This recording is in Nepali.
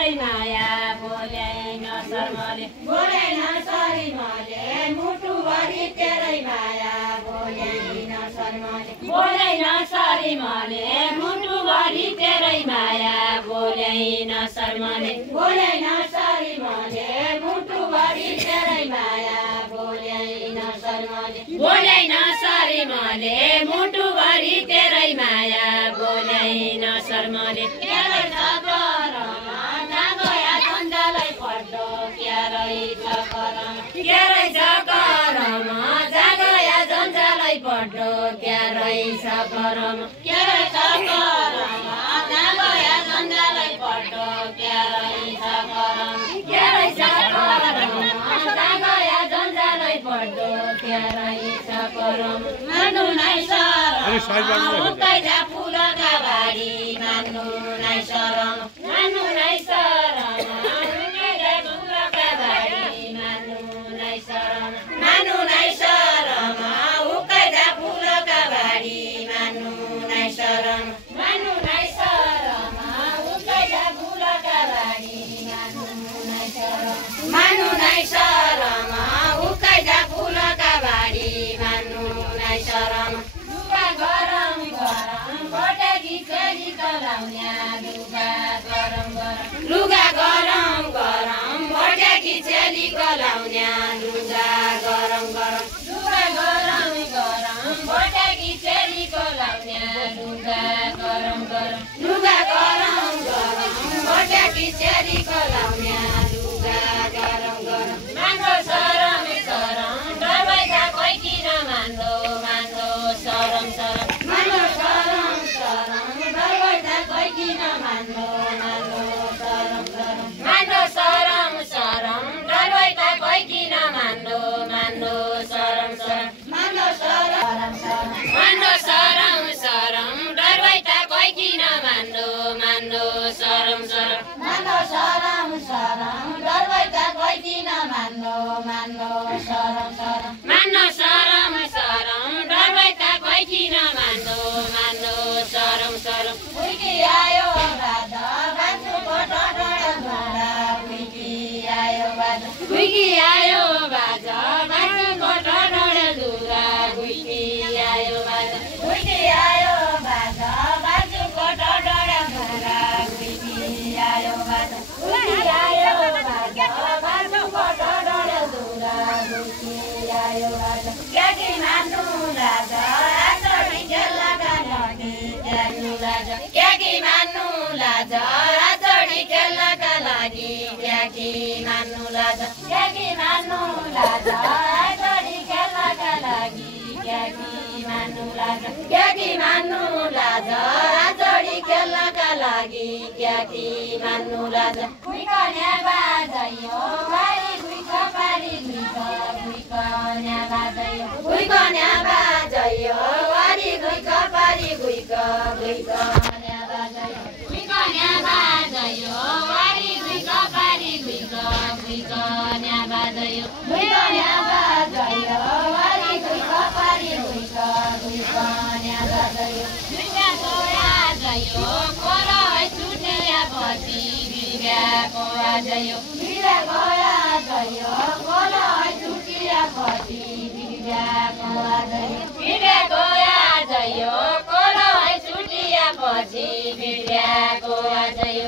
तेरै माया बोल्याइन शर्मले बोलेन शर्मले मुटुभरि तेरै माया बोल्याइन शर्मले बोलेन शर्मले मुटुभरि तेरै माया बोल्याइन शर्मले बोलेन शर्मले मुटुभरि तेरै माया बोल्याइन शर्मले बोलेन शर्मले मुटुभरि तेरै माया बोल्याइन शर्मले तेरै सकरमा नागया झन्झालै पर्दो क्यारै सकरमा जागया झन्झालै पर्दो क्यारै सकरमा नागया झन्झालै पर्दो क्यारै सकरमा जागया झन्झालै पर्दो क्यारै सकरमा मान्नु नै शरम कैजा फुलका बारी मान्नु नै शरम कैजा फुलका बारी मान्नु नै शरम कैजा फुलका बारी मान्नु नै शरम कैजा फुलका बारी मान्नु नै शरम कैजा फुलका बारी मान्नु नै शरम लुगा गरम गरम बटाकी फेरि कलाउन्या लुगा गरम गरम बटाकी फेरि कलाउन्या लुगा गरम गरम बटाकी फेरि कलाउन्या लुगा गरम गरम बटाकी फेरि कलाउन्या लुगा गरम गरम मान्दो शरम डरबाइका कोही किन मान्दो शरम मान्दो शरम डरबाइका कोही किन मान्दो शरम मान्दो शरम डरबाइका कोही किन मान्दो शरम मान्दो शरम डरबाइका कोही किन मान्दो शरम मान्दो शरम डरबाइका कोही किन मान्दो शरम मान्दो शरम डरबाइका कोही किन मान्दो शरम उइकी आयो बाजा बाजुको टटडा घोडा उइकी आयो बाजा बाजुको टटडा लुगा उइकी आयो बाजा बाजुको टटडा घोडा उइकी आयो बाजा बाजुको टटडा लुगा उइकी आयो बाजा क्याकी मान्नु राजा आचरी खेल्नका लागि क्याकी मान्नु लाजा आचरी खेल्नका लागि क्याकी मान्नु लाजा आचरी खेल्नका लागि क्याकी मान्नु लाजा आचरी खेल्नका लागि क्याकी मान्नु लाजा भुइकन्या बाजयो वारी भुइक पारी भुइकन्या बाजयो भुइकन्या बाजयो वारी भुइक पारी भुइकन्या बाजयो भुइकन्या बाजयो वारी भुइक पारी भुइकन्या बाजयो भुइकन्या बाजयो वारी भुइक पारी भुइकन्या बाजयो बिर्गाको आजयो कोरै छुट्या पछि बिर्गाको आजयो कोरै छुट्या पछि बिर्गाको आजयो कोरै छुट्या पछि बिर्गाको आजयो